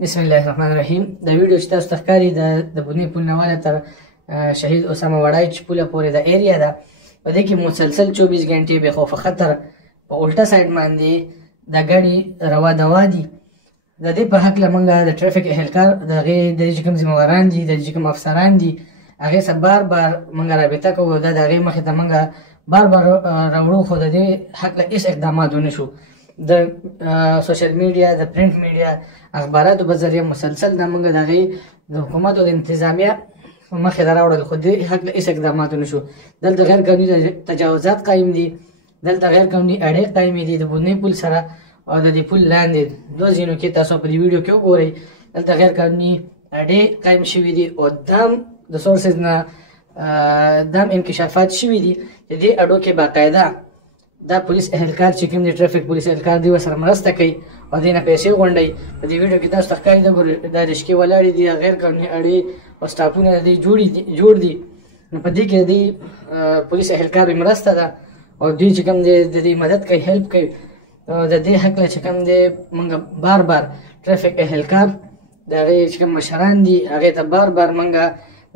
بسم الله الرحمن الرحیم. د ویډیو چې تاسو ته ښکاري د بونې پل نه واله تر شهید اسامه وړایچ پوله پورې د ایریا ده. په دې کې مسلسل 24 غنټې بې خوفه خطر په الټه سایډ باندې د ګاډي روا دوا دي. د دې په هکله موږ د ټرافیک اهلکار د هغې د چې کوم ذمهواران دي، د چې کوم افسران دي، هغې سره بار بار موږ رابطه کوو. د هغې مخې ته موږ بار بار راوړو، خو د دې هکله هېڅ اقدامات ونه شو. د سوشل میډیا، د پرنټ میډیا، اخباراتو په ذریعه مسلسل د موږ د هغې د حکومت او د انتظامیه مخې ته راوړل، خو دې هکله هېڅ اقدامات ونه شو. دلته غیر قانوني تجاوزات قایم دي، دلته غیر قانوني اړې قایمې دي د بونې پل سره او د دې پل لاندې دوه ځینو کې تاسو په دې ویډیو کې وګورئ. دلته غیر قانوني اړې قایم شوي دي او دام د سورسز نه دام انکشافات شوي دي. د دې اړو کې باقاعده دا پولیس اهلکار چې کوم دی، ټرافیک پولیس اهلکار دی، ورسره مرسته کوي او دې نه پیسې غونډوي. په دې ویډیو کې تاسو ته ښکاري دا رشکې ولاړې دي، غیر قانوني اړې او سټاپونه د دې جوړ دي. نو په دې کې د دې پولیس اهلکار مرسته ده او دوی چې کوم دی د دې مدد کوي، هیلپ کوي. د دې حق چې کوم دی موږ بار بار ټرافیک اهلکار د هغې چې کوم مشران دي هغې ته بار بار موږ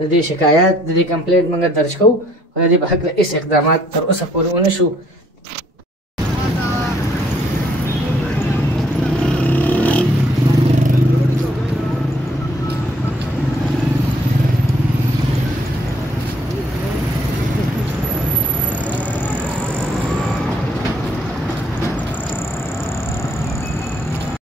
د دې شکایات، د دې کمپلینټ موږ درج کوو، خو د دې په هکله هېڅ اقدامات تر اوسه پورې ونه شو.